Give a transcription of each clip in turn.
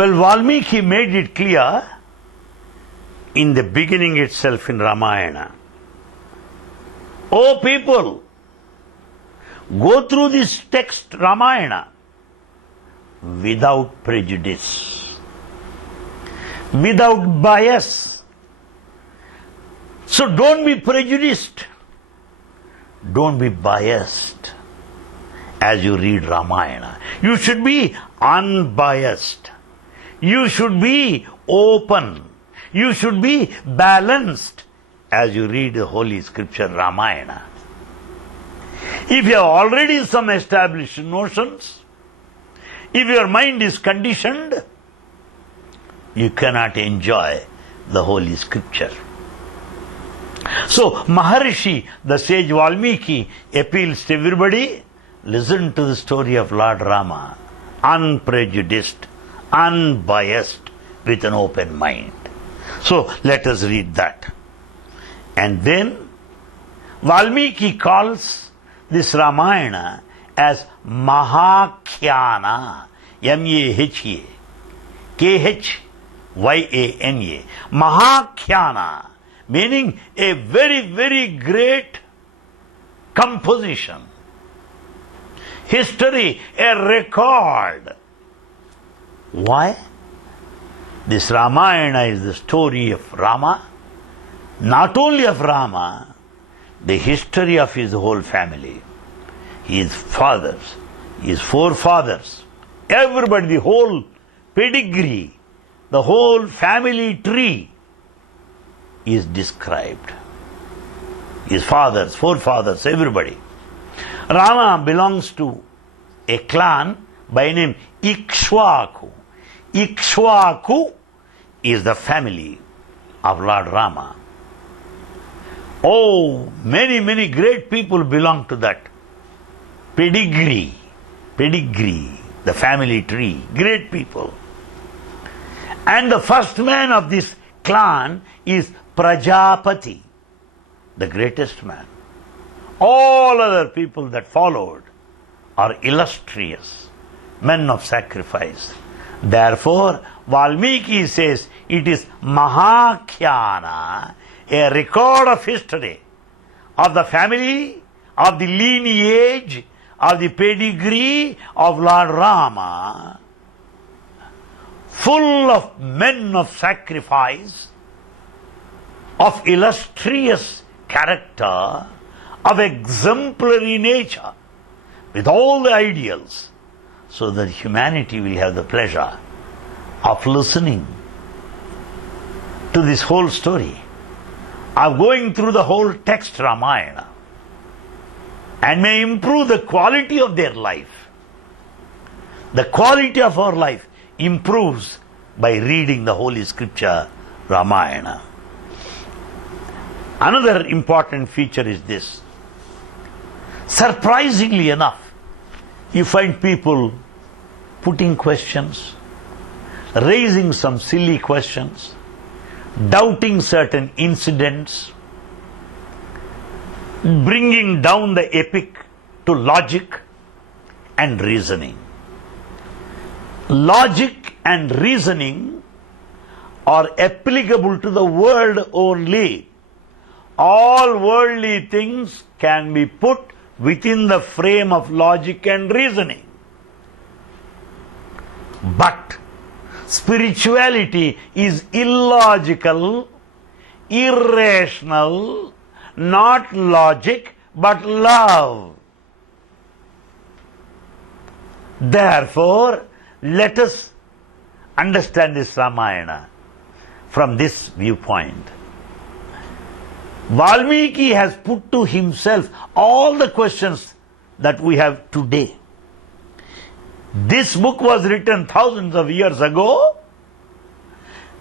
Well, Valmiki made it clear in the beginning itself in Ramayana. Oh people, go through this text Ramayana without prejudice, without bias. So don't be prejudiced, don't be biased as you read Ramayana. You should be unbiased. You should be open. You should be balanced as you read the Holy Scripture Ramayana. If you have already some established notions, if your mind is conditioned, you cannot enjoy the Holy Scripture. So Maharishi, the sage Valmiki, appeals to everybody, listen to the story of Lord Rama, unprejudiced, unbiased, with an open mind. So let us read that. And then Valmiki calls this Ramayana as Mahakhyana, M-A-H-A, K-H-Y-A-N-A, Mahakhyana, meaning a very, very great composition. History, a record. Why? This Ramayana is the story of Rama, not only of Rama, the history of his whole family, his fathers, his forefathers, everybody, the whole pedigree, the whole family tree is described. His fathers, forefathers, everybody. Rama belongs to a clan by name Ikshvaku. Ikshvaku is the family of Lord Rama. Oh, many, many great people belong to that pedigree, the family tree, great people. And the first man of this clan is Prajapati, the greatest man. All other people that followed are illustrious, men of sacrifice. Therefore, Valmiki says it is Mahakhyana, a record of history, of the family, of the lineage, of the pedigree of Lord Rama, full of men of sacrifice, of illustrious character, of exemplary nature, with all the ideals, so that humanity will have the pleasure of listening to this whole story, of going through the whole text Ramayana, and may improve the quality of their life. The quality of our life improves by reading the Holy Scripture Ramayana. Another important feature is this. Surprisingly enough, you find people putting questions, raising some silly questions, doubting certain incidents, bringing down the epic to logic and reasoning. Logic and reasoning are applicable to the world only. All worldly things can be put within the frame of logic and reasoning. But spirituality is illogical, irrational, not logic, but love. Therefore, let us understand this Ramayana from this viewpoint. Valmiki has put to himself all the questions that we have today. This book was written thousands of years ago,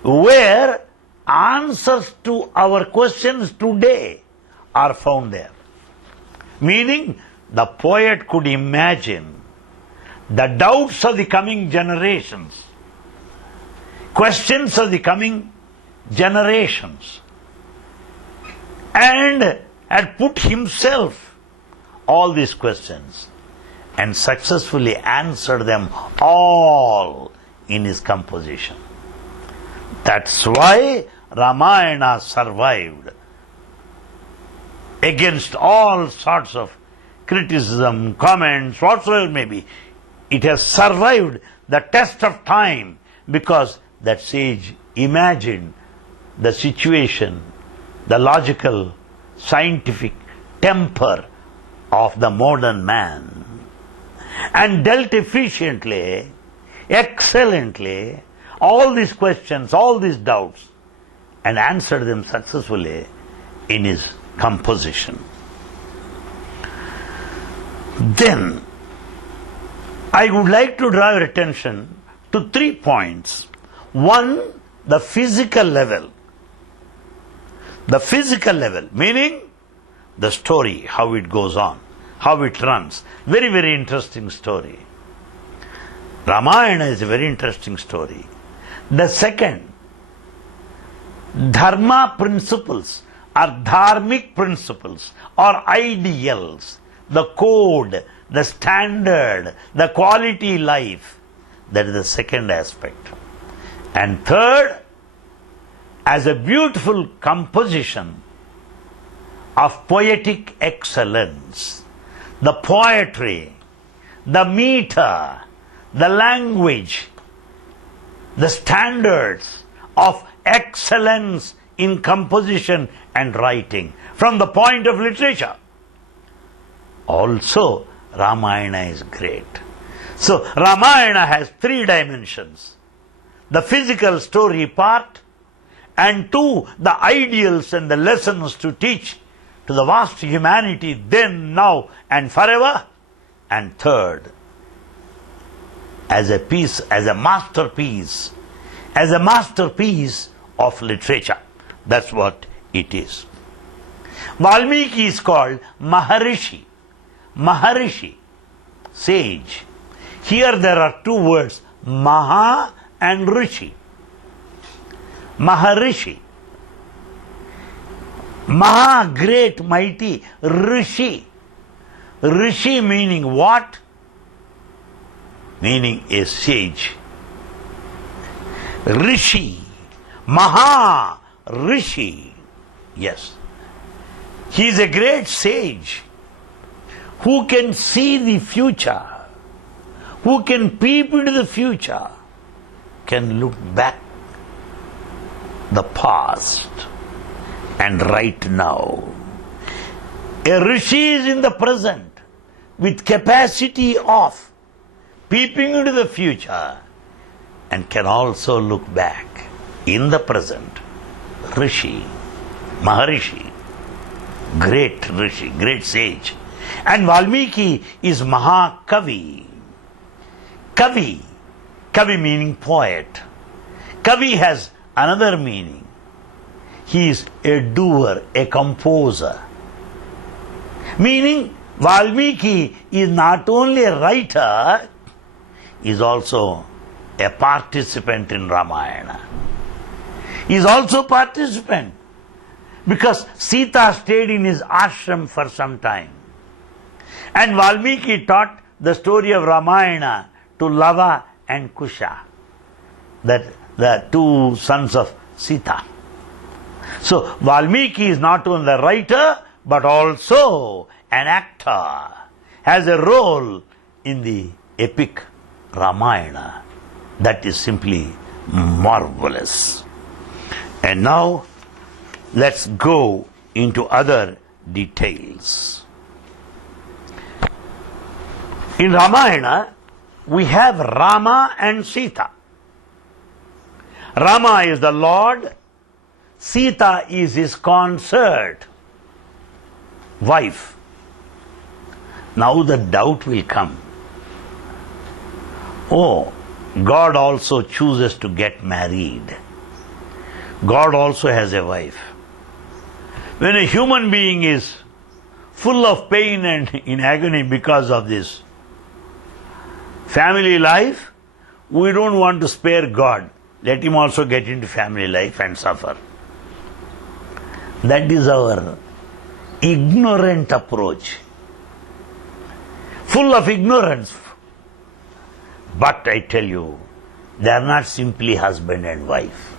where answers to our questions today are found there. Meaning, the poet could imagine the doubts of the coming generations, questions of the coming generations, and had put himself all these questions and successfully answered them all in his composition. That's why Ramayana survived against all sorts of criticism, comments, whatsoever may be. It has survived the test of time because that sage imagined the situation, the logical, scientific temper of the modern man, and dealt efficiently, excellently, all these questions, all these doubts, and answered them successfully in his composition. Then, I would like to draw your attention to 3 points. One, the physical level. The physical level, meaning the story, how it goes on, how it runs. Very, very interesting story. Ramayana is a very interesting story. The second, dharma principles or dharmic principles or ideals, the code, the standard, the quality life. That is the second aspect. And third, as a beautiful composition of poetic excellence, the poetry, the meter, the language, the standards of excellence in composition and writing from the point of literature. Also, Ramayana is great. So, Ramayana has 3 dimensions. The physical story part, and 2, the ideals and the lessons to teach to the vast humanity then, now and forever. And third, as a piece, as a masterpiece of literature. That's what it is. Valmiki is called Maharishi. Maharishi, sage. Here there are 2 words, Maha and Rishi. Maharishi. Maha, great, mighty. Rishi. Rishi meaning what? Meaning a sage. Rishi. Maha Rishi. Yes. He is a great sage who can see the future, who can peep into the future, can look back the past and right now. A rishi is in the present with capacity of peeping into the future and can also look back in the present. Rishi, Maharishi, great rishi, great sage. And Valmiki is Mahakavi. Kavi. Kavi meaning poet. Kavi has another meaning. He is a doer, a composer. Meaning, Valmiki is not only a writer, he is also a participant in Ramayana. He is also a participant because Sita stayed in his ashram for some time. And Valmiki taught the story of Ramayana to Lava and Kusha, that the 2 sons of Sita. So Valmiki is not only the writer but also an actor, has a role in the epic Ramayana. That is simply marvelous. And now let's go into other details. In Ramayana, we have Rama and Sita. Rama is the Lord, Sita is his consort. wife. Now the doubt will come. Oh, God also chooses to get married. God also has a wife. When a human being is full of pain and in agony because of this family life, we don't want to spare God. Let him also get into family life and suffer. That is our ignorant approach. Full of ignorance. But I tell you, they are not simply husband and wife.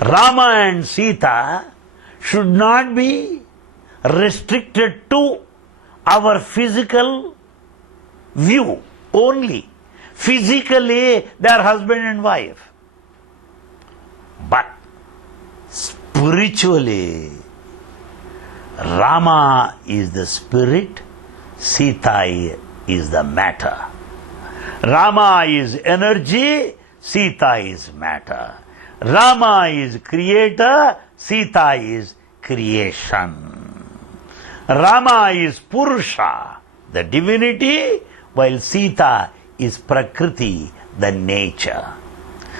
Rama and Sita should not be restricted to our physical view only. Physically, they are husband and wife. But spiritually, Rama is the spirit, Sita is the matter. Rama is energy, Sita is matter. Rama is creator, Sita is creation. Rama is Purusha, the divinity, while Sita is Prakriti, the nature.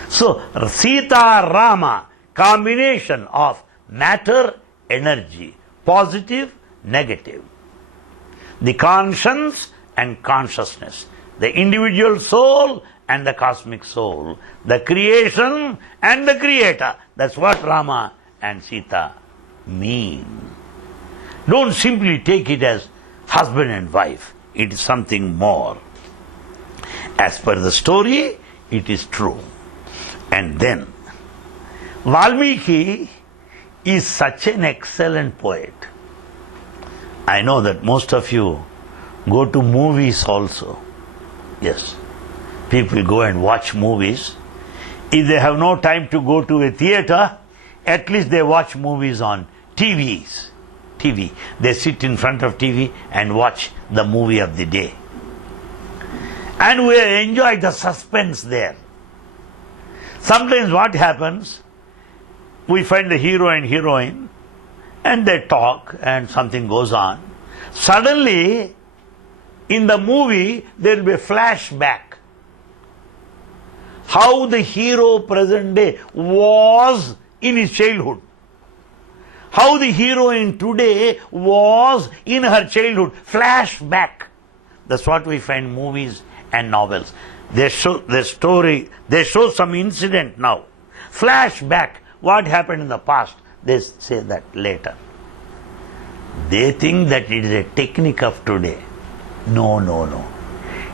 So, Sita Rama, combination of matter, energy, positive, negative. The conscience and consciousness, the individual soul and the cosmic soul, the creation and the creator. That's what Rama and Sita mean. Don't simply take it as husband and wife. It is something more. As per the story, it is true. And then, Valmiki is such an excellent poet. I know that most of you go to movies also. Yes, people go and watch movies. If they have no time to go to a theater, at least they watch movies on TVs. TV. They sit in front of TV and watch the movie of the day. And we enjoy the suspense there. Sometimes what happens, we find the hero and heroine and they talk and something goes on. Suddenly, in the movie, there will be a flashback. How the hero present day was in his childhood. How the heroine today was in her childhood. Flashback. That's what we find in movies and novels. They show the story, they show some incident now. Flashback. What happened in the past? They say that later. They think that it is a technique of today. No, no, no.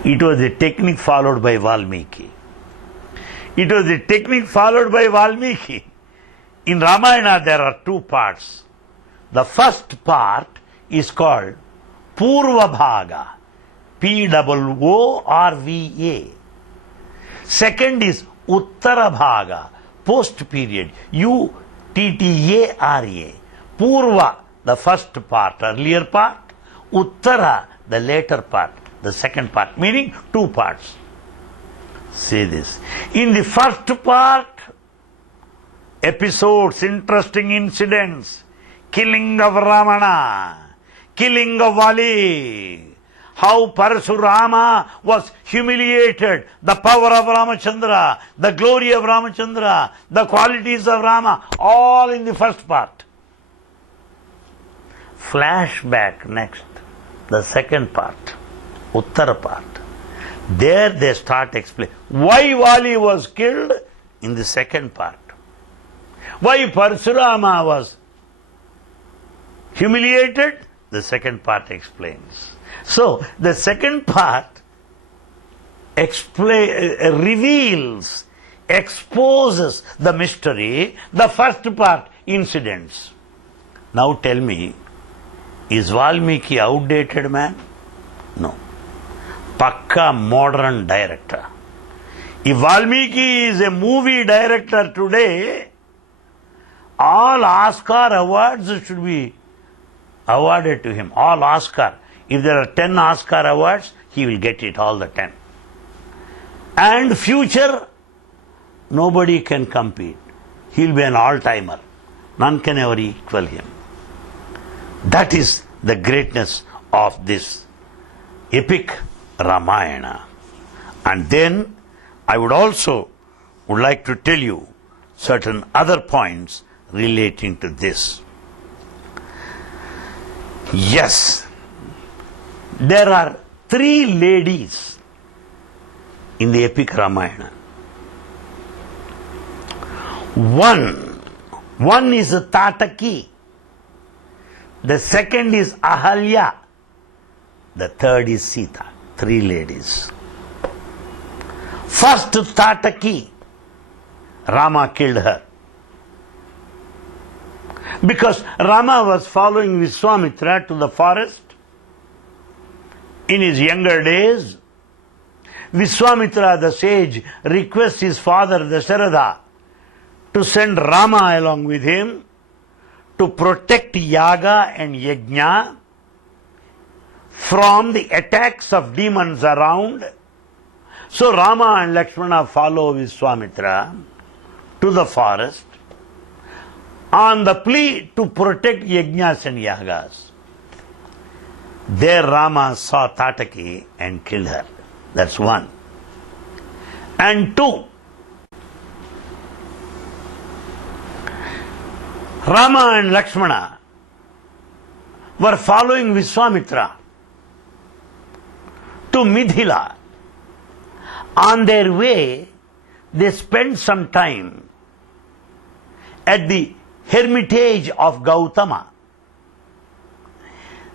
It was a technique followed by Valmiki. It was a technique followed by Valmiki. In Ramayana there are two parts. The first part is called Purva Bhaga. P-O-O-R-V-A. Second is Uttara Bhaga. Post period. U-T-T-A-R-A. Purva, the first part, earlier part. Uttara, the later part, the second part. Meaning two parts. Say this. In the first part, episodes, interesting incidents, killing of Ramana, killing of Vali, how Parasurama was humiliated, the power of Ramachandra, the glory of Ramachandra, the qualities of Rama, all in the first part. Flashback next, the second part, Uttara part. There they start explaining why Vali was killed in the second part. Why Parasurama was humiliated, the second part explains. So, the second part reveals, exposes the mystery, the first part, incidents. Now tell me, is Valmiki outdated man? No. Pakka modern director. If Valmiki is a movie director today, all Oscar awards should be awarded to him. All Oscar. If there are 10 Oscar awards, he will get it, all the 10. And future, nobody can compete. He will be an all-timer. None can ever equal him. That is the greatness of this epic Ramayana. And then I would like to tell you certain other points relating to this. Yes, there are 3 ladies in the epic Ramayana. One is Tataki, the second is Ahalya, the third is Sita. 3 ladies. First Tataki, Rama killed her. Because Rama was following Vishwamitra to the forest. In his younger days, Vishwamitra the sage requests his father Dasharatha to send Rama along with him to protect Yaga and Yajna from the attacks of demons around. So Rama and Lakshmana follow Vishwamitra to the forest on the plea to protect Yajnas and Yagas. There Rama saw Tataki and killed her. That's 1. And 2, Rama and Lakshmana were following Vishwamitra to Mithila. On their way, they spent some time at the hermitage of Gautama.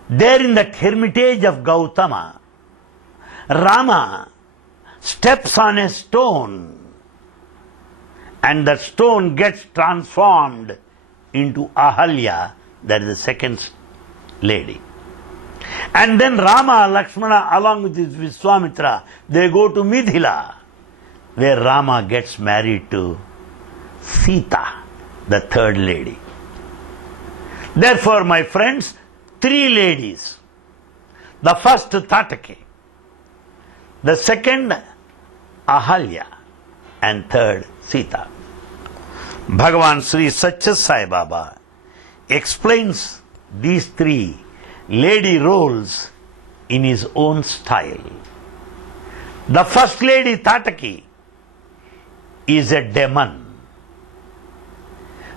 There in that hermitage of Gautama, Rama steps on a stone and that stone gets transformed into Ahalya, that is the second lady. And then Rama, Lakshmana along with his Vishwamitra, they go to Mithila, where Rama gets married to Sita, the third lady. Therefore, my friends, 3 ladies. The first Tataki, the second Ahalya, and third Sita. Bhagavan Sri Satya Sai Baba explains these 3 lady roles in his own style. The first lady, Tataki, is a demon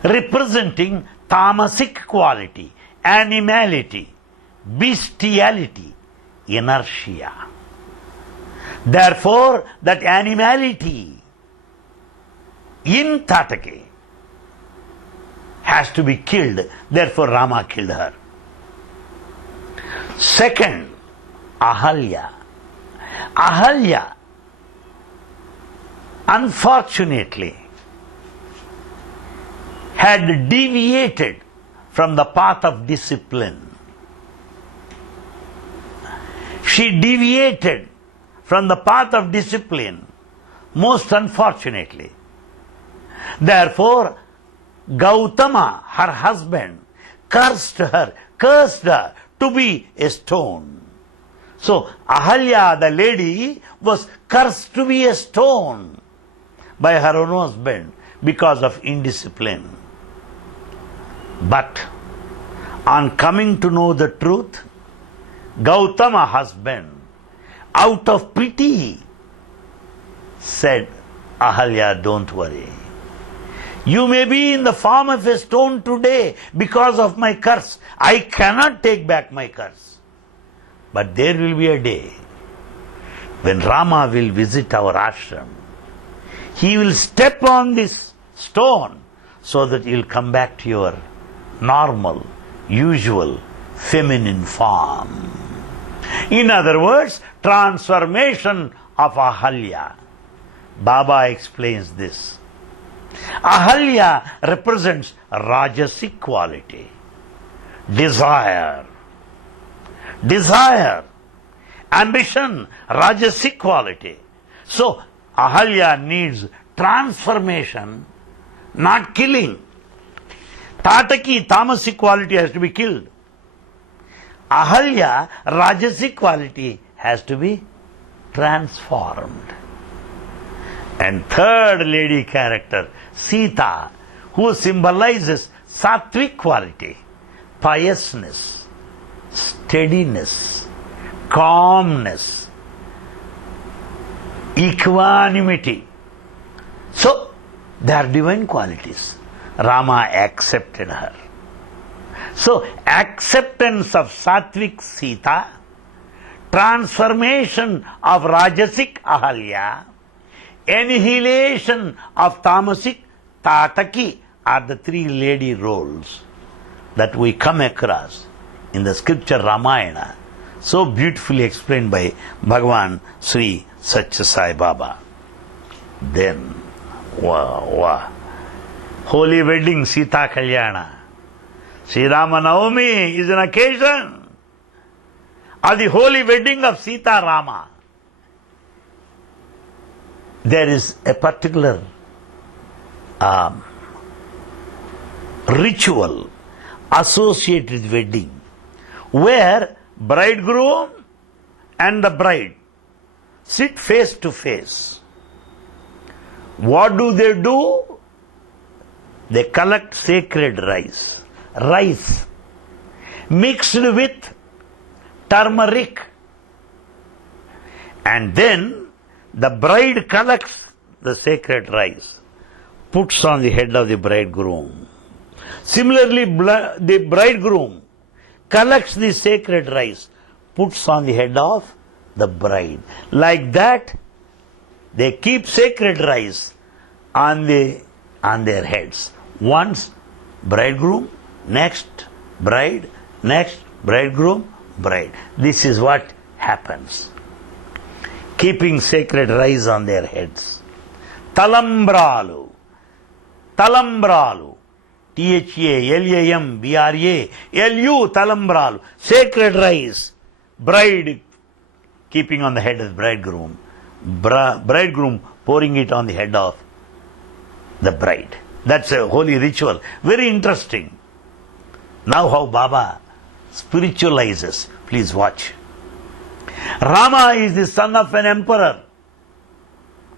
representing tamasic quality, animality, bestiality, inertia. Therefore, that animality in Tataki has to be killed. Therefore, Rama killed her. Second, Ahalya. Ahalya, unfortunately, had deviated from the path of discipline. She deviated from the path of discipline, most unfortunately. Therefore, Gautama, her husband, cursed her to be a stone. So, Ahalya, the lady, was cursed to be a stone by her own husband because of indiscipline. But, on coming to know the truth, Gautama, husband, out of pity, said, Ahalya, don't worry. You may be in the form of a stone today because of my curse. I cannot take back my curse. But there will be a day when Rama will visit our ashram. He will step on this stone so that you'll come back to your normal, usual, feminine form. In other words, transformation of Ahalya. Baba explains this. Ahalya represents Rajasic quality, desire, ambition, Rajasic quality. So, Ahalya needs transformation, not killing. Tataki, tamasic quality, has to be killed. Ahalya, Rajasic quality, has to be transformed. And third lady character, Sita, who symbolizes sattvic quality, piousness, steadiness, calmness, equanimity. So, they are divine qualities. Rama accepted her. So, acceptance of Satvik Sita, transformation of Rajasic Ahalya, annihilation of Tamasic Tataki are the three lady roles that we come across in the scripture Ramayana, so beautifully explained by Bhagavan Sri Satya Sai Baba. Then, wow. Holy wedding Sita Kalyana. Sri Rama Navami is an occasion of the holy wedding of Sita Rama. There is a particular ritual associated with wedding where bridegroom and the bride sit face to face. What do? They collect sacred rice mixed with turmeric, and then the bride collects the sacred rice, puts on the head of the bridegroom. Similarly, the bridegroom collects the sacred rice, puts on the head of the bride. Like that, they keep sacred rice on their heads. Once bridegroom, next bride, next bridegroom, bride. This is what happens. Keeping sacred rice on their heads. Talambralu. THALAMBRALU, talambralu. Sacred rice. Bride keeping on the head of the bridegroom. Bridegroom pouring it on the head of the bride. That's a holy ritual. Very interesting. Now how Baba spiritualizes. Please watch. Rama is the son of an emperor,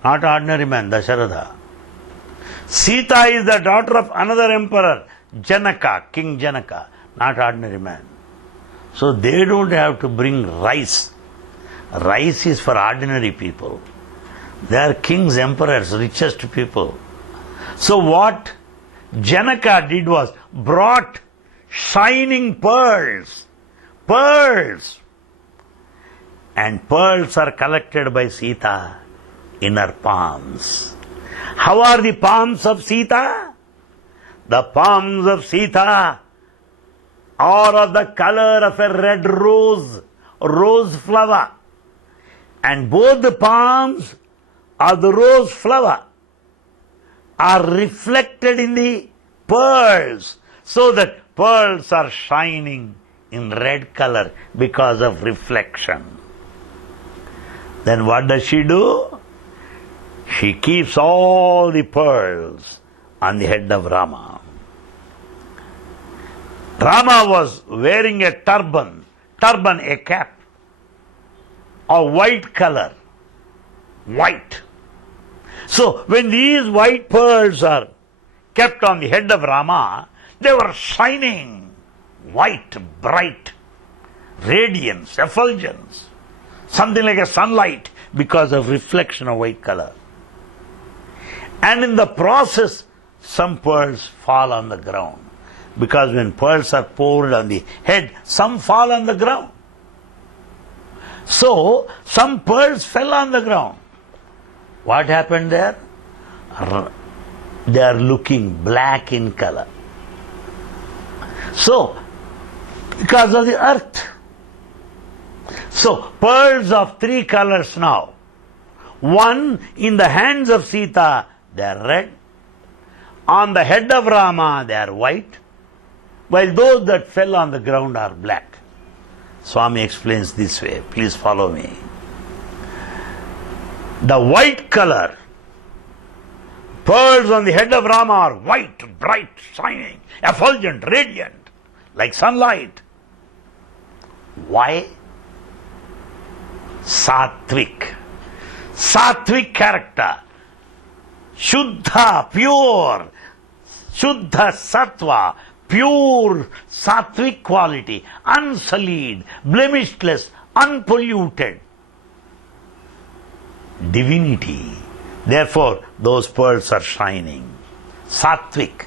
not ordinary man, Dasharatha. Sita is the daughter of another emperor, Janaka, King Janaka, not ordinary man. So they don't have to bring rice. Rice is for ordinary people. They are kings, emperors, richest people. So what Janaka did was brought shining pearls. And pearls are collected by Sita in her palms. How are the palms of Sita? The palms of Sita are of the color of a red rose flower. And both the palms of the rose flower are reflected in the pearls, so that pearls are shining in red color because of reflection. Then what does she do? She keeps all the pearls on the head of Rama. Rama was wearing a turban, a cap of white color. White. So when these white pearls are kept on the head of Rama, they were shining, white, bright, radiance, effulgence, something like a sunlight because of reflection of white color. And in the process, some pearls fall on the ground. Because when pearls are poured on the head, some fall on the ground. So, some pearls fell on the ground. What happened there? They are looking black in color. So, because of the earth. So, pearls of three colors now. One, in the hands of Sita, they are red. On the head of Rama, they are white. While those that fell on the ground are black. Swami explains this way. Please follow me. The white color, pearls on the head of Rama are white, bright, shining, effulgent, radiant, like sunlight. Why? Sattvic. Sattvic character. Shuddha, pure. Shuddha sattva, pure sattvic quality, unsullied, blemishless, unpolluted divinity. Therefore, those pearls are shining. Sattvic.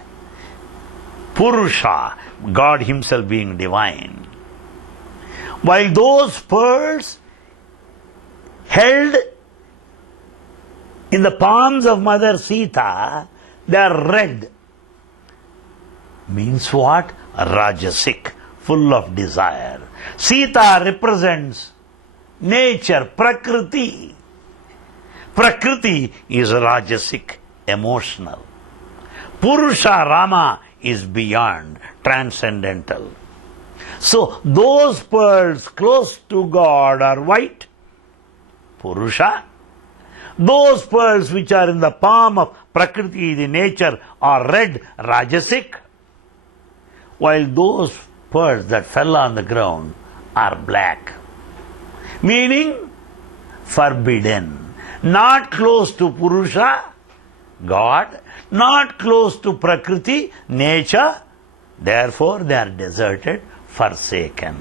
Purusha, God himself being divine. While those pearls held in the palms of Mother Sita, they are red. Means what? Rajasic, full of desire. Sita represents nature, Prakriti. Prakriti is Rajasic, emotional. Purusha, Rama, is beyond, transcendental. So those pearls close to God are white, Purusha. Those pearls which are in the palm of Prakriti, the nature, are red, Rajasic. While those pearls that fell on the ground are black. Meaning forbidden. Not close to Purusha, God, not close to Prakriti, nature. Therefore they are deserted, forsaken.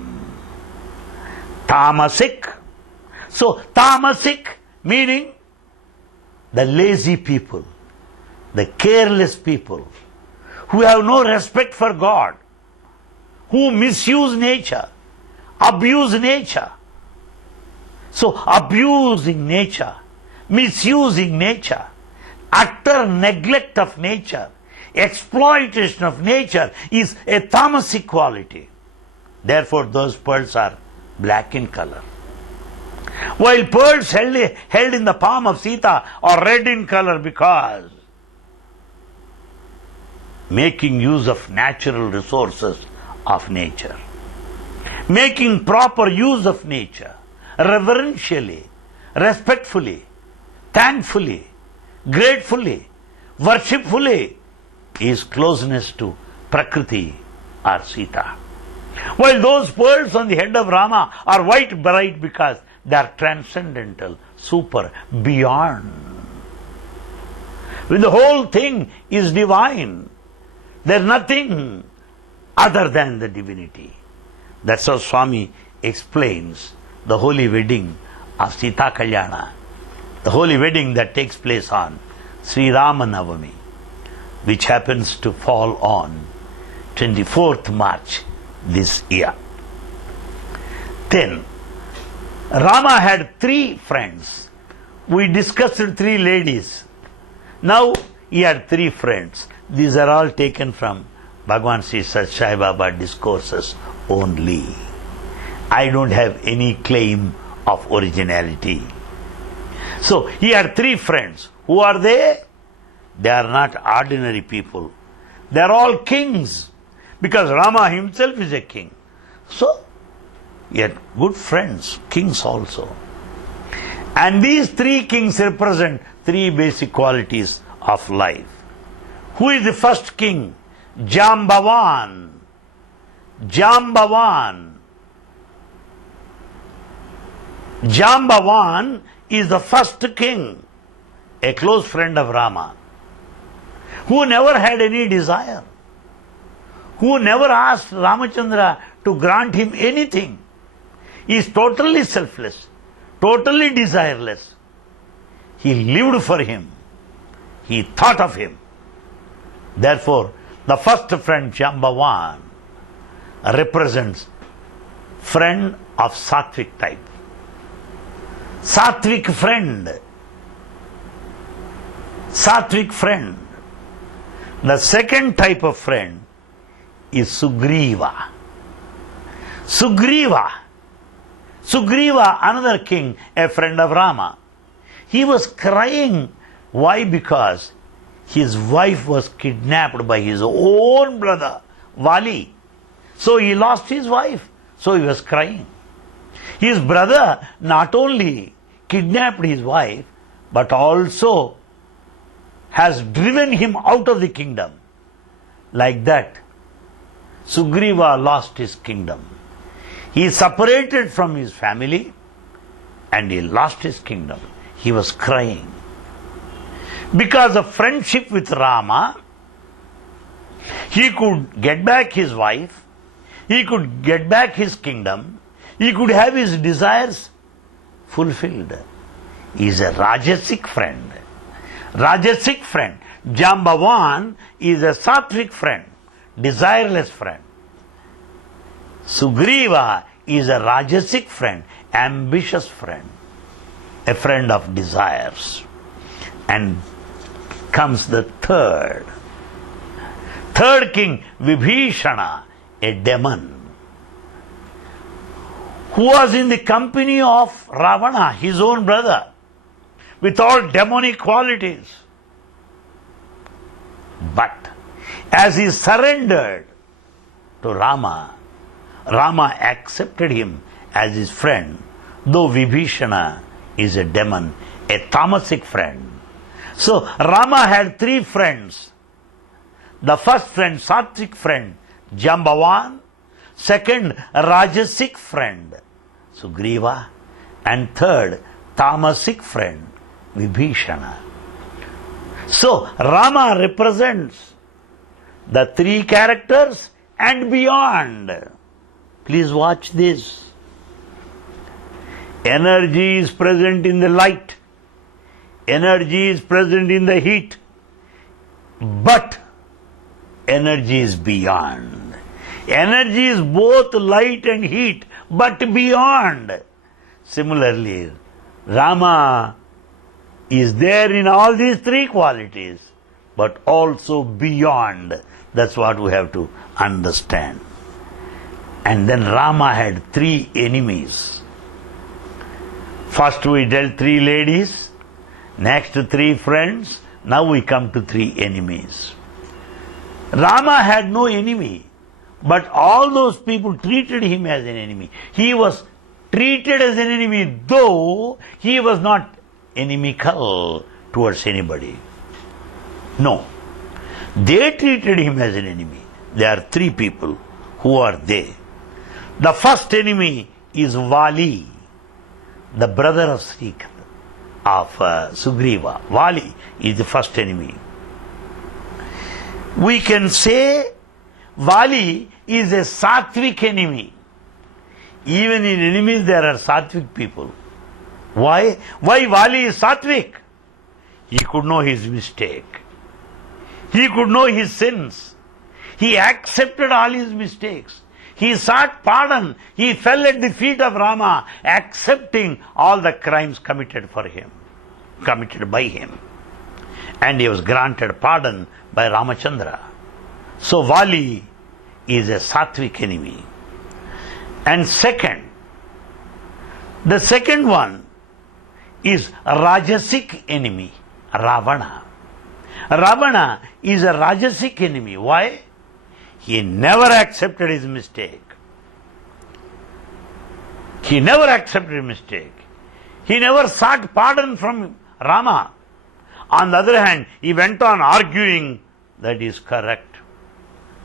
Tamasic. So tamasic meaning the lazy people, the careless people, who have no respect for God, who misuse nature, abuse nature. So abusing nature, misusing nature, utter neglect of nature, exploitation of nature is a tamasic quality. Therefore those pearls are black in color. While pearls held in the palm of Sita are red in color because making use of natural resources of nature, making proper use of nature, reverentially, respectfully, thankfully, gratefully, worshipfully, is closeness to Prakriti or Sita. While those pearls on the head of Rama are white bright because they are transcendental, super, beyond. When the whole thing is divine, there is nothing other than the divinity. That's how Swami explains the holy wedding of Sita Kalyana, the holy wedding that takes place on Sri Rama Navami, which happens to fall on 24th March this year. Then, Rama had 3 friends. We discussed 3 ladies. Now he had 3 friends. These are all taken from Bhagavan Sri Sathya Sai Baba discourses only. I don't have any claim of originality. So he had 3 friends. Who are they? They are not ordinary people. They are all kings, because Rama himself is a king. So he had good friends, kings also. And these 3 kings represent 3 basic qualities of life. Who is the first king? Jambavan. Jambavan. Jambavan is the first king, a close friend of Rama, who never had any desire, who never asked Ramachandra to grant him anything. He is totally selfless, totally desireless. He lived for him. He thought of him. Therefore, the first friend, Jambavan, represents friend of Sattvic type. Sattvic friend. Sattvic friend. The second type of friend is Sugriva. Sugriva. Sugriva, another king, a friend of Rama. He was crying. Why? Because his wife was kidnapped by his own brother, Vali. So he lost his wife. So he was crying. His brother not only kidnapped his wife, but also has driven him out of the kingdom. Like that, Sugriva lost his kingdom. He separated from his family and he lost his kingdom. He was crying. Because of friendship with Rama, He could get back his wife, he could get back his kingdom, he could have his desires fulfilled. He is a Rajasic friend. Rajasic friend. Jambavan is a sattvic friend, desireless friend. Sugriva is a Rajasic friend, ambitious friend, a friend of desires. And comes the third king, Vibhishana, a demon, who was in the company of Ravana, his own brother, with all demonic qualities. But as he surrendered to Rama, Rama accepted him as his friend, though Vibhishana is a demon, a tamasic friend. So Rama had three friends. The first friend, sattvic friend, Jambavan. Second, Rajasic friend, Sugriva. And third, tamasic friend, Vibhishana. So Rama represents the three characters and beyond. Please watch this. Energy is present in the light. Energy is present in the heat. But energy is beyond. Energy is both light and heat, but beyond. Similarly, Rama is there in all these three qualities, but also beyond. That's what we have to understand. And then Rama had three enemies. First we dealt three ladies, next three friends, now we come to three enemies. Rama had no enemy, but all those people treated him as an enemy. He was treated as an enemy, though he was not inimical towards anybody. No. They treated him as an enemy. There are three people. Who are they? The first enemy is Vali, the brother of Sugriva. Vali is the first enemy. We can say Vali is a sattvic enemy. Even in enemies there are sattvic people. Why? Why Vali is sattvic? He could know his mistake. He could know his sins. He accepted all his mistakes. He sought pardon. He fell at the feet of Rama, accepting all the crimes committed by him. And he was granted pardon by Ramachandra. So Vali is a sattvic enemy. And second, the second one is a Rajasic enemy, Ravana. Ravana is a Rajasic enemy. Why? He never accepted his mistake. He never accepted his mistake. He never sought pardon from Rama. On the other hand, he went on arguing that he is correct.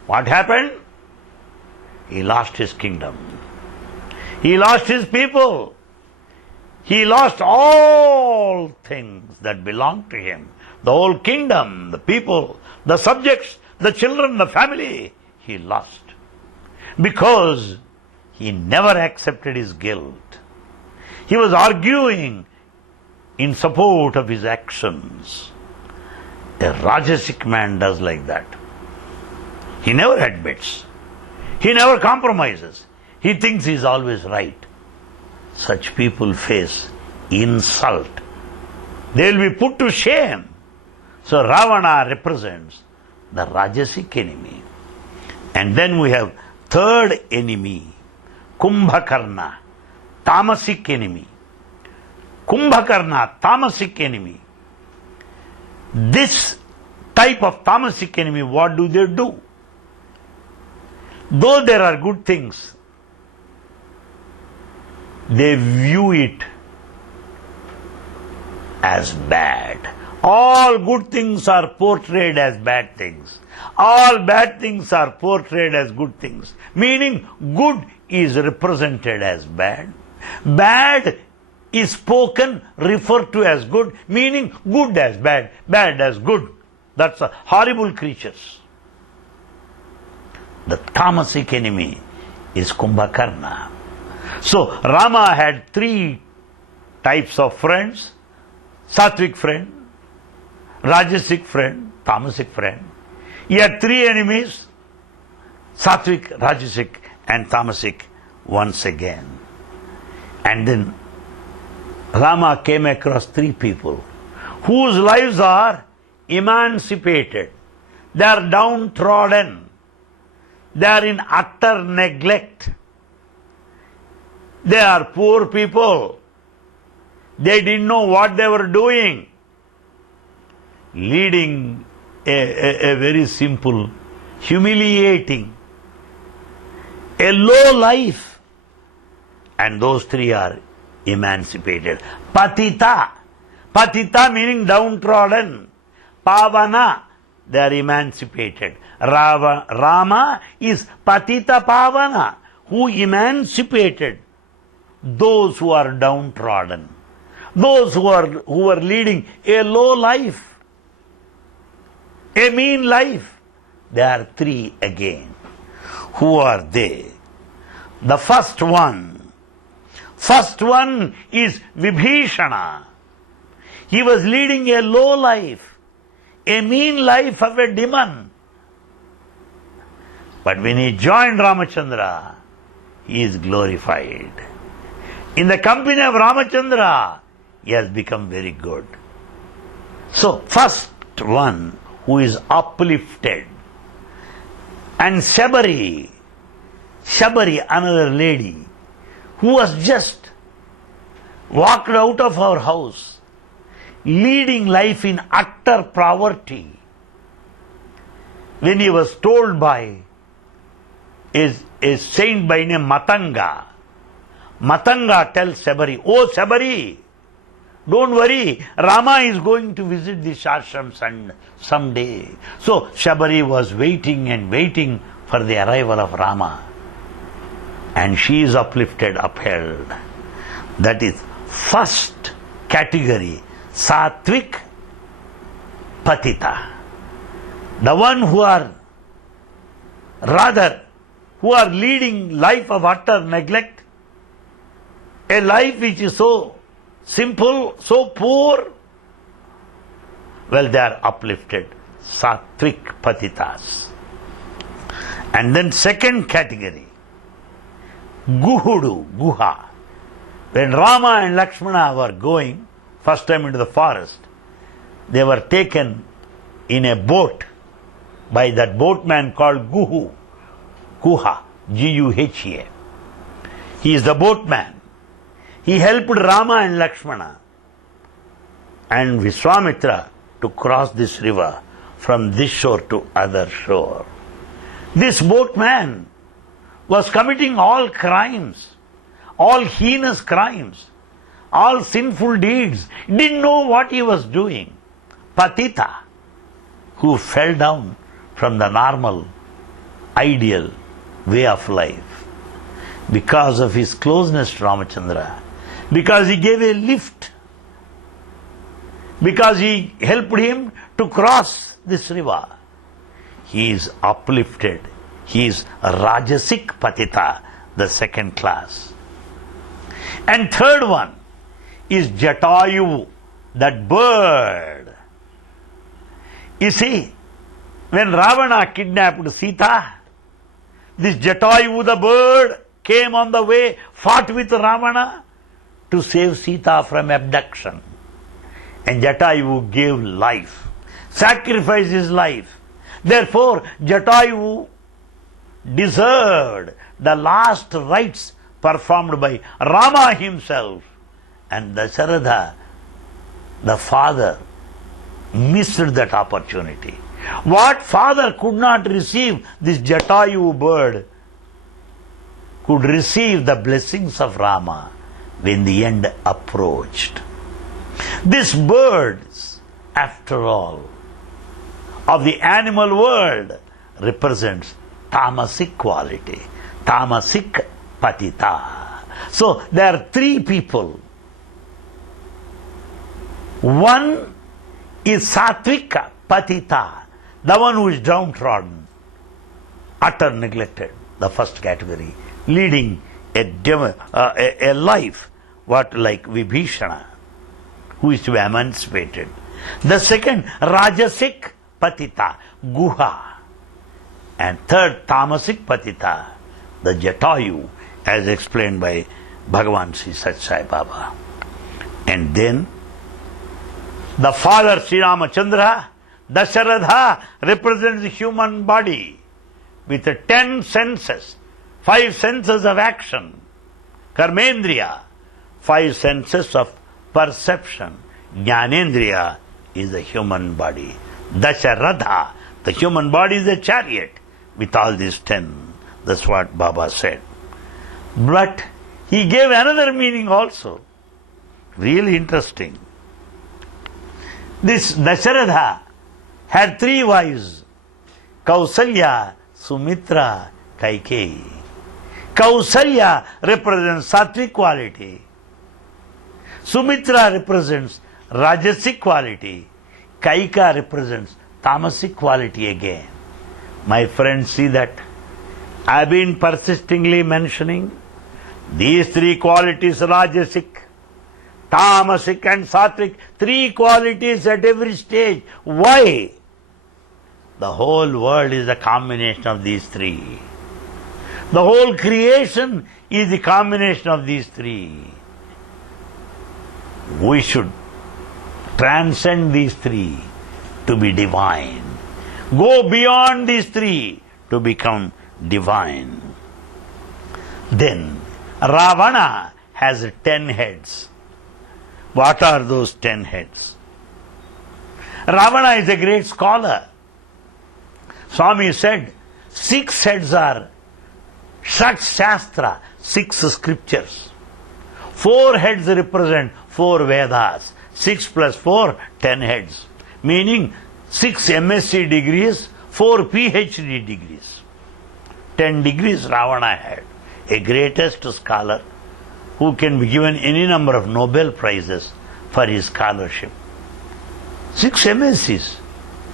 What happened? He lost his kingdom. He lost his people. He lost all things that belonged to him. The whole kingdom, the people, the subjects, the children, the family, he lost. Because he never accepted his guilt. He was arguing in support of his actions. A Rajasic man does like that. He never admits. He never compromises. He thinks he is always right. Such people face insult. They will be put to shame. So Ravana represents the Rajasic enemy. And then we have third enemy, Kumbhakarna, Tamasic enemy. Kumbhakarna, Tamasic enemy. This type of Tamasic enemy, what do they do? Though there are good things, they view it as bad. All good things are portrayed as bad things. All bad things are portrayed as good things. Meaning, good is represented as bad. Bad is spoken, referred to as good, meaning good as bad, bad as good. That's a horrible creatures. The tamasic enemy is Kumbhakarna. So Rama had three types of friends: sattvic friend, rajasic friend, tamasic friend. He had three enemies: sattvic, rajasic and tamasic once again. And then Rama came across three people whose lives are emancipated. They are downtrodden. They are in utter neglect. They are poor people. They didn't know what they were doing. Leading a very simple, humiliating, a low life. And those three are emancipated. Patita. Patita meaning downtrodden. Pavana. They are emancipated. Rama is Patita Pavana, who emancipated those who are downtrodden, those who are leading a low life, a mean life. There are three again. Who are they? The first one is Vibhishana. He was leading a low life, a mean life of a demon. But when he joined Ramachandra, he is glorified. In the company of Ramachandra, he has become very good. So, first one who is uplifted. And Shabari, another lady, who was just walked out of our house, leading life in utter poverty. When he was told by a saint by name Matanga, Matanga tells Shabari, "Oh Shabari, don't worry, Rama is going to visit this ashram someday." So Shabari was waiting and waiting for the arrival of Rama. And she is uplifted, upheld. That is first category, Sattvic Patita. The one who are leading life of utter neglect, a life which is so simple, so poor, well, they are uplifted, Sattvic Patitas. And then second category, Guhudu, Guha. When Rama and Lakshmana were going first time into the forest, they were taken in a boat by that boatman called Guha, Guha. He is the boatman. He helped Rama and Lakshmana and Vishwamitra to cross this river from this shore to other shore. This boatman was committing all crimes, all heinous crimes, all sinful deeds, didn't know what he was doing. Patita, who fell down from the normal, ideal way of life because of his closeness to Ramachandra, because he gave a lift, because he helped him to cross this river. He is uplifted. He is Rajasic Patita, the second class. And third one is Jatayu, that bird. You see, when Ravana kidnapped Sita, this Jatayu, the bird, came on the way, fought with Ravana to save Sita from abduction. And Jatayu gave life, sacrificed his life. Therefore, Jatayu deserved the last rites performed by Rama himself. And Dasharatha, the father, missed that opportunity. What father could not receive, this Jatayu bird could receive the blessings of Rama when the end approached. This birds, after all, of the animal world represents tamasic quality, tamasic patita. So there are three people. One is sattvic patita, the one who is downtrodden. utter neglected, the first category, leading a life what like Vibhishana, who is to be emancipated. The second, Rajasic Patita, Guha. And third, Tamasic Patita, the Jatayu, as explained by Bhagavan Sri Sathya Sai Baba. And then, the father Sri Ramachandra, Dasharatha, represents the human body with 10 senses, 5 senses of action, Karmendriya, 5 senses of perception, Jnanendriya is the human body. Dasharatha, the human body is a chariot with all these 10. That's what Baba said. But he gave another meaning also. Really interesting. This Dasharatha had 3 wives, Kausalya, Sumitra, Kaikeyi. Kausalya represents sattvic quality. Sumitra represents rajasic quality. Kaika represents tamasic quality again. My friends, see that I have been persistingly mentioning these 3 qualities, rajasic, tamasic and sattvic, 3 qualities at every stage. Why? The whole world is a combination of these 3. The whole creation is the combination of these 3. We should transcend these 3 to be divine. Go beyond these 3 to become divine. Then Ravana has 10 heads. What are those 10 heads? Ravana is a great scholar. Swami said 6 heads are Shat Shastra, 6 scriptures. 4 heads represent 4 Vedas. 6 plus 4, 10 heads. Meaning 6 MSc degrees, 4 PhD degrees. 10 degrees Ravana had. A greatest scholar who can be given any number of Nobel Prizes for his scholarship. 6 MScs,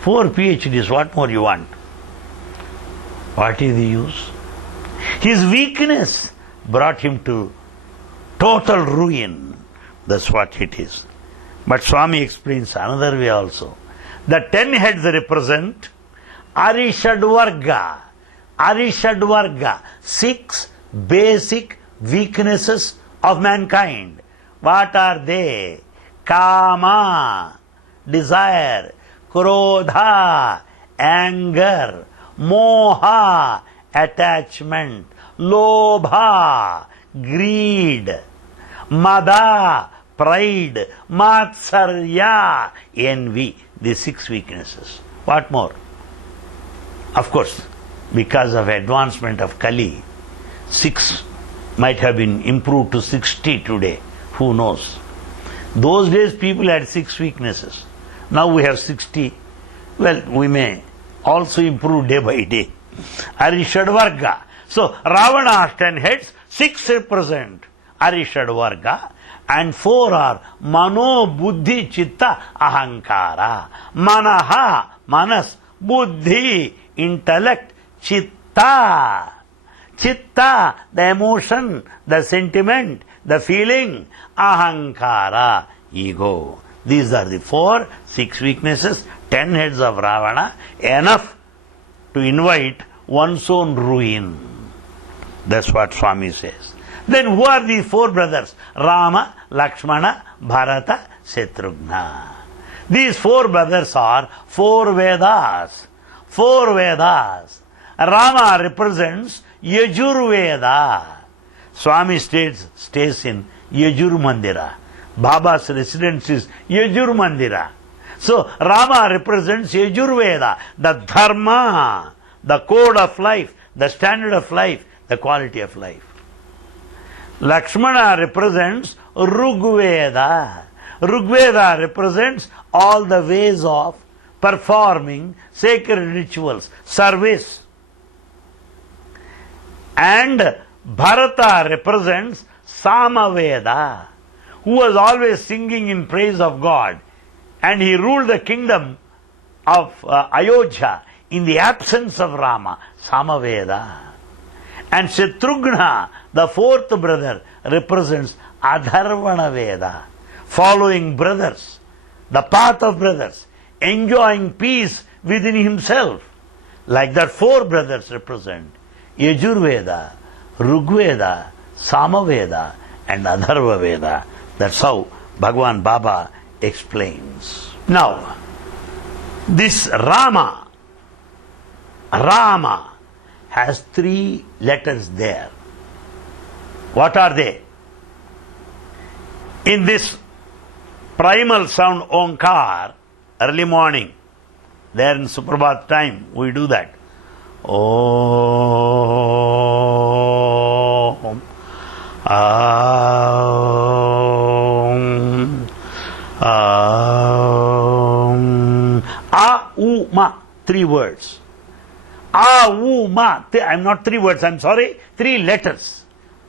4 PhDs, what more you want? What is the use? His weakness brought him to total ruin. That's what it is. But Swami explains another way also. The 10 heads represent Arishadvarga. Arishadvarga, 6 basic weaknesses of mankind. What are they? Kama, desire, Krodha, anger, Moha, attachment, Lobha, greed, Mada, pride, Matsarya, envy. These 6 weaknesses. What more? Of course, because of advancement of Kali, 6 might have been improved to 60 today. Who knows? Those days people had 6 weaknesses. Now we have 60. Well, we may also improve day by day. Arishadvarga. So Ravana has 10 heads, 6 represent Arishadvarga, and 4 are Mano, Buddhi, Chitta, Ahankara. Manaha, Manas, Buddhi, intellect, Chitta. Chitta, the emotion, the sentiment, the feeling, Ahankara, ego. These are the 4, 6 weaknesses, 10 heads of Ravana, enough to invite one's own ruin. That's what Swami says. Then who are these 4 brothers? Rama, Lakshmana, Bharata, Shatrughna. These 4 brothers are 4 Vedas. 4 Vedas. Rama represents Yajurveda. Swami stays in Yajur Mandira. Baba's residence is Yajur Mandira. So Rama represents Yajurveda, the dharma, the code of life, the standard of life, the quality of life. Lakshmana represents Rigveda. Rigveda represents all the ways of performing sacred rituals, service. And Bharata represents Samaveda, who was always singing in praise of God. And he ruled the kingdom of Ayodhya in the absence of Rama. Samaveda. And Shatrughna, the fourth brother, represents Adharvana Veda, following brothers, the path of brothers, enjoying peace within himself. Like that, four brothers represent Yajurveda, Rigveda, Samaveda, and Adharva Veda. That's how Bhagavan Baba explains. Now, this Rama has three letters there. What are they? In this primal sound Onkar, early morning, there in Suprabhat time, we do that. Om, Aum, Aum, A, U, Ma, three words. A, U, Ma, I'm not three words, I'm sorry, three letters.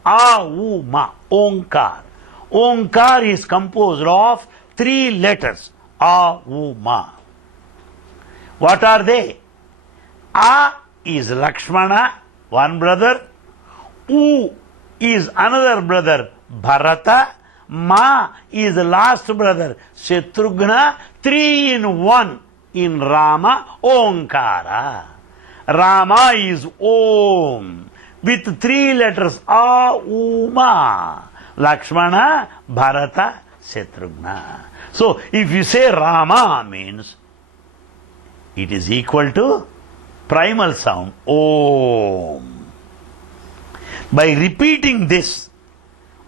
A, U, Ma, Onkar. Onkar is composed of three letters. A, U, Ma. What are they? A is Lakshmana, one brother. U is another brother, Bharata. Ma is the last brother, Shatrughna. Three in one in Rama, Onkara. Rama is Om with three letters A, U, Ma. Lakshmana, Bharata, Shatrughna. So if you say Rama means it is equal to primal sound Om. By repeating this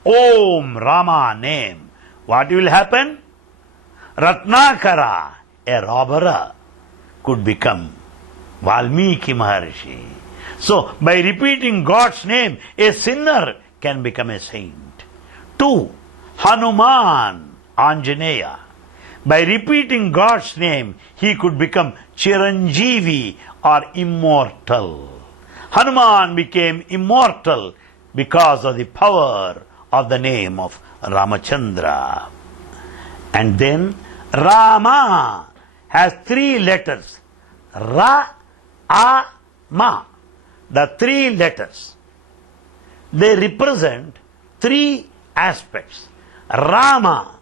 Om Rama name, what will happen? Ratnakara, a robber, could become Valmiki Maharshi. So by repeating God's name, a sinner can become a saint. 2. Hanuman, Anjaneya. By repeating God's name, he could become Chiranjeevi or immortal. Hanuman became immortal because of the power of the name of Ramachandra. And then Rama has three letters. Ra, A, Ma. The three letters, they represent three aspects. Rama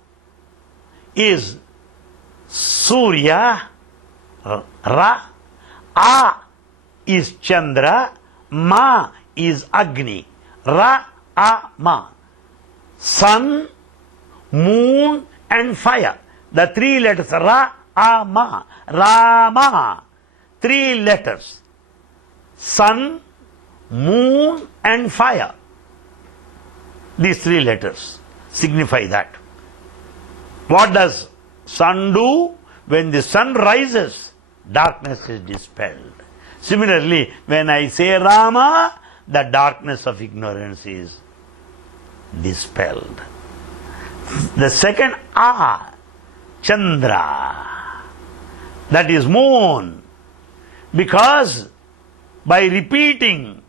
is Surya, Ra. A is Chandra. Ma is Agni. Ra, A, Ma. Sun, moon and fire. The three letters Ra, A, Ma. Rama. Three letters. Sun, moon and fire. These three letters signify that. What does sun do? When the sun rises, darkness is dispelled. Similarly, when I say Rama, the darkness of ignorance is dispelled. The second A, Chandra, that is moon, because by repeating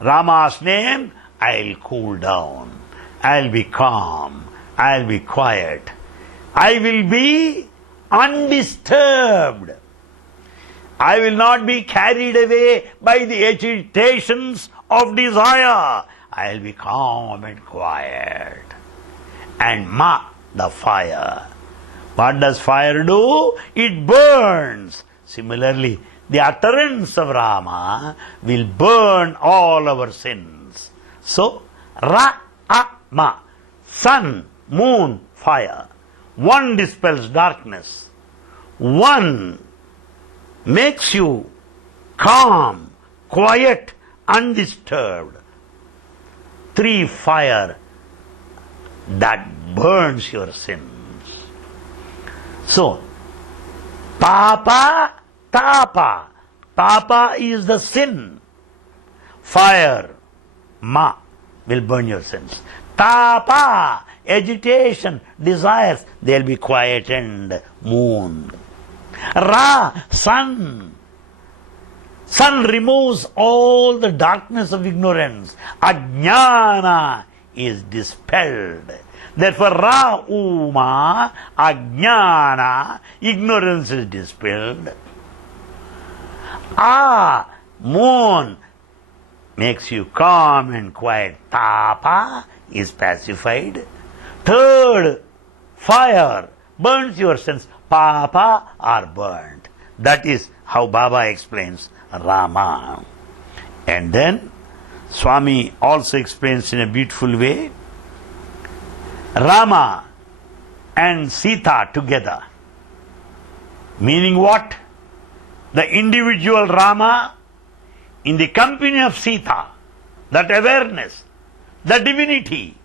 Rama's name, I'll cool down, I'll be calm, I'll be quiet, I will be undisturbed. I will not be carried away by the agitations of desire. I'll be calm and quiet. And Ma, the fire. What does fire do? It burns. Similarly, the utterance of Rama will burn all our sins. So, Ra, A, Ma, sun, moon, fire. One dispels darkness. One makes you calm, quiet, undisturbed. 3, fire that burns your sins. So, Papa, Tapa. Tapa is the sin. Fire, Ma, will burn your sins. Tapa, agitation, desires, they'll be quietened. Moon. Ra, sun. Sun removes all the darkness of ignorance. Ajnana is dispelled. Therefore, Ra, Uma, Ajnana, ignorance is dispelled. moon makes you calm and quiet. Tapa is pacified. Third, fire burns your sense. Papa are burnt. That is how Baba explains Rama. And then Swami also explains in a beautiful way Rama and Sita together. Meaning what? The individual Rama in the company of Sita, that awareness, the divinity,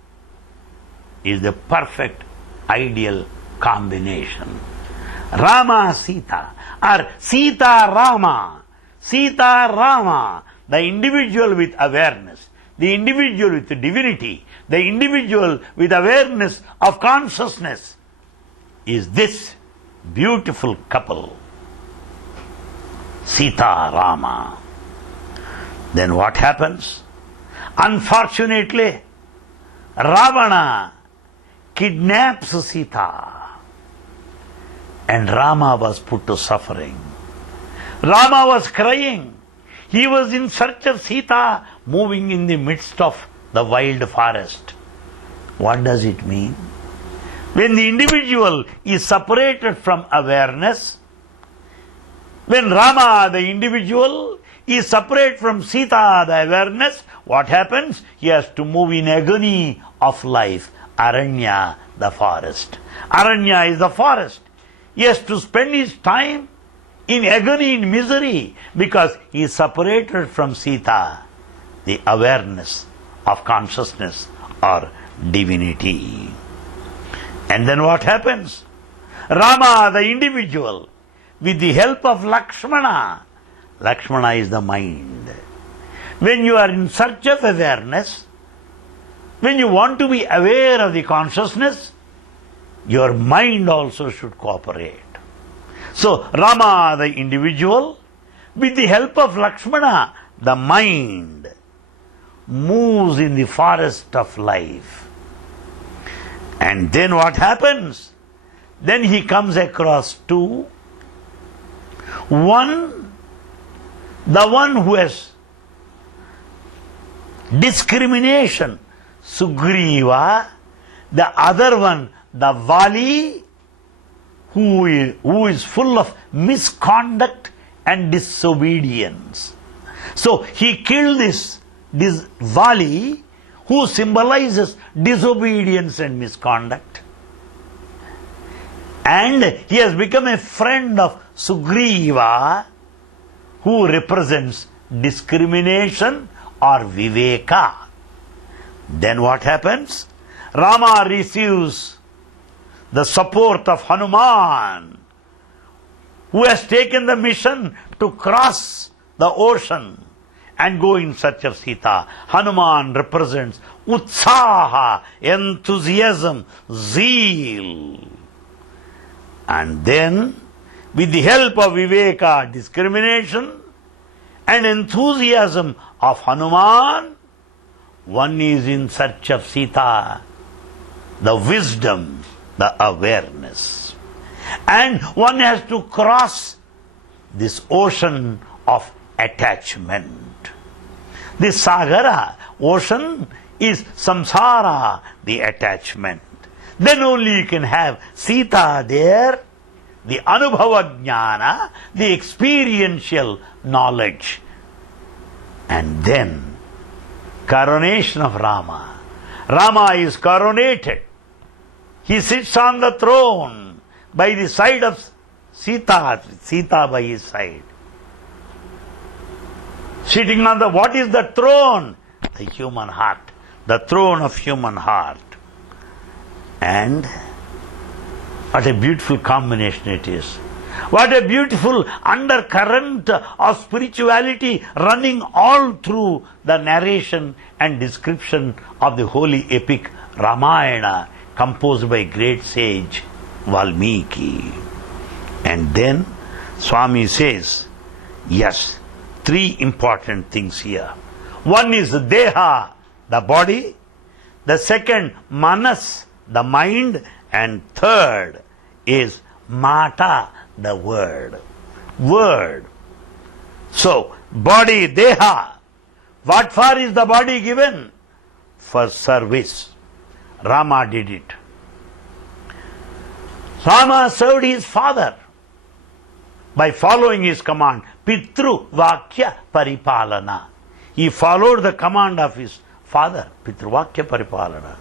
is the perfect ideal combination. Rama Sita or Sita Rama. Sita Rama, the individual with awareness, the individual with divinity, the individual with awareness of consciousness, is this beautiful couple. Sita Rama. Then what happens? Unfortunately, Ravana kidnaps Sita and Rama was put to suffering. Rama was crying. He was in search of Sita, moving in the midst of the wild forest. What does it mean? When the individual is separated from awareness, when Rama, the individual, is separate from Sita, the awareness, what happens? He has to move in agony of life. Aranya, the forest. Aranya is the forest. He has to spend his time in agony, in misery, because he is separated from Sita, the awareness of consciousness or divinity. And then what happens? Rama, the individual, with the help of Lakshmana. Lakshmana is the mind. When you are in search of awareness, when you want to be aware of the consciousness, your mind also should cooperate. So, Rama, the individual, with the help of Lakshmana, the mind, moves in the forest of life. And then what happens? Then he comes across two. One, the one who has discrimination, Sugriva. The other one, the Vali, who is full of misconduct and disobedience. So he killed this Vali, who symbolizes disobedience and misconduct. And he has become a friend of Sugriva, who represents discrimination or Viveka. Then what happens? Rama receives the support of Hanuman, who has taken the mission to cross the ocean and go in search of Sita. Hanuman represents Utsaha, enthusiasm, zeal. And then, with the help of Viveka, discrimination, and enthusiasm of Hanuman, one is in search of Sita, the wisdom, the awareness. And one has to cross this ocean of attachment. This Sagara, ocean, is samsara, the attachment. Then only you can have Sita there, the Anubhava Jnana, the experiential knowledge. And then, coronation of Rama. Rama is coronated. He sits on the throne by the side of Sita, Sita by his side. Sitting on what is the throne? The human heart. The throne of human heart. And what a beautiful combination it is. What a beautiful undercurrent of spirituality running all through the narration and description of the holy epic Ramayana, composed by great sage Valmiki. And then Swami says, yes, three important things here. One is Deha, the body. The second, Manas, the mind. And third is Mata, the word. Word. So, body, deha. What for is the body given? For service. Rama did it. Rama served his father by following his command. Pitru Vakya Paripalana. He followed the command of his father. Pitru Vakya Paripalana.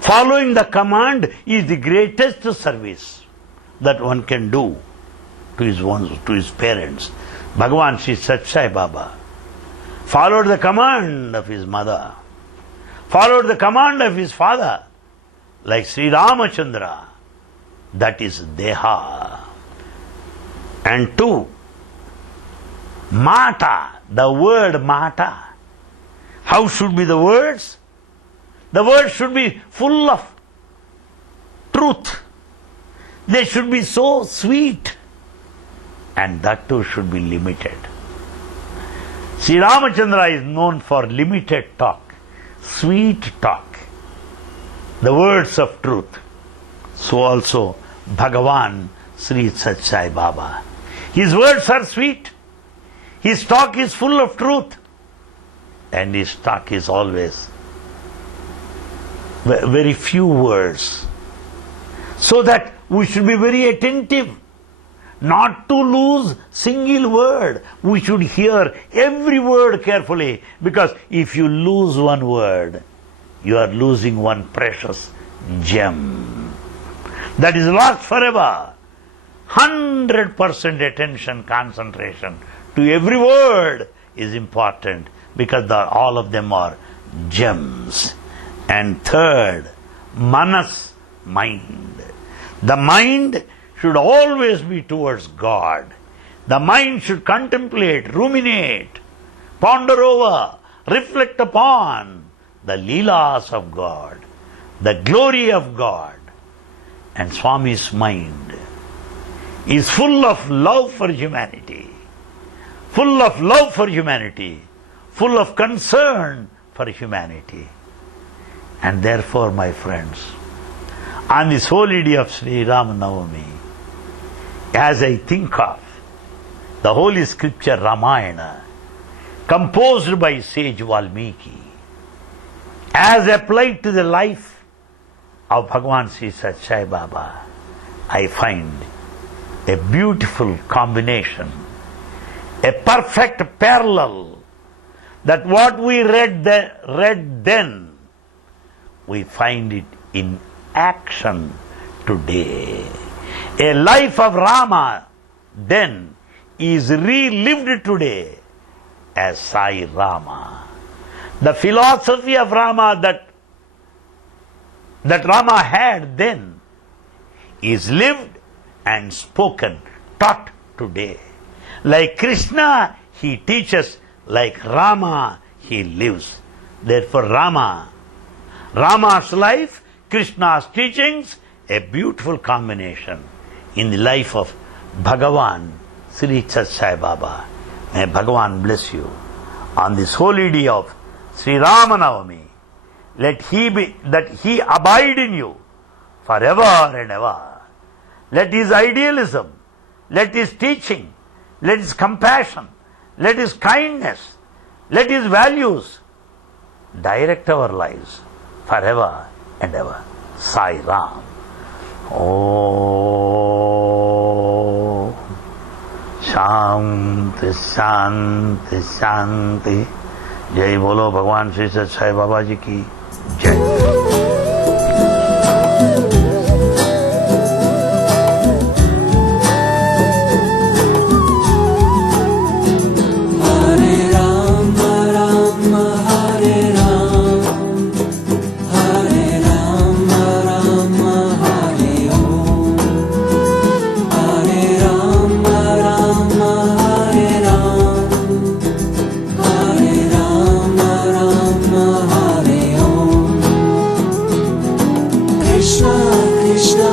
Following the command is the greatest service that one can do to his parents. Bhagavan Sri Sathya Sai Baba followed the command of his mother, followed the command of his father, like Sri Ramachandra. That is Deha. And two, Mata, the word Mata. How should be the words? The words should be full of truth. They should be so sweet. And that too should be limited. Sri Ramachandra is known for limited talk, sweet talk, the words of truth. So also Bhagavan Sri Sathya Sai Baba. His words are sweet. His talk is full of truth. And his talk is always very few words. So that we should be very attentive, not to lose single word. We should hear every word carefully, because if you lose one word, you are losing one precious gem that is lost forever. 100% attention, concentration to every word is important, because all of them are gems. And third, manas, mind. The mind should always be towards God. The mind should contemplate, ruminate, ponder over, reflect upon the leelas of God, the glory of God. And Swami's mind is full of love for humanity, full of love for humanity, full of concern for humanity. And therefore, my friends, on this holy day of Sri Ram Navami, as I think of the holy scripture Ramayana, composed by sage Valmiki, as applied to the life of Bhagavan Sri Sathya Sai Baba, I find a beautiful combination, a perfect parallel, that what we read then, we find it in action today. A life of Rama then is relived today as Sai Rama. The philosophy of Rama that Rama had then is lived and spoken, taught today. Like Krishna, he teaches. Like Rama, he lives. Therefore Rama's life, Krishna's teachings, a beautiful combination in the life of Bhagavan Sri Sathya Sai Baba. May Bhagavan bless you on this holy day of Sri Ramanavami. Let he abide in you forever and ever. Let his idealism, let his teaching, let his compassion, let his kindness, let his values direct our lives forever and ever. Sai Ram. Oh, Shanti, Shanti, Shanti. Jai Bolo Bhagavan Sri Sathya Sai Baba Ji ki Jai. Krishna, Krishna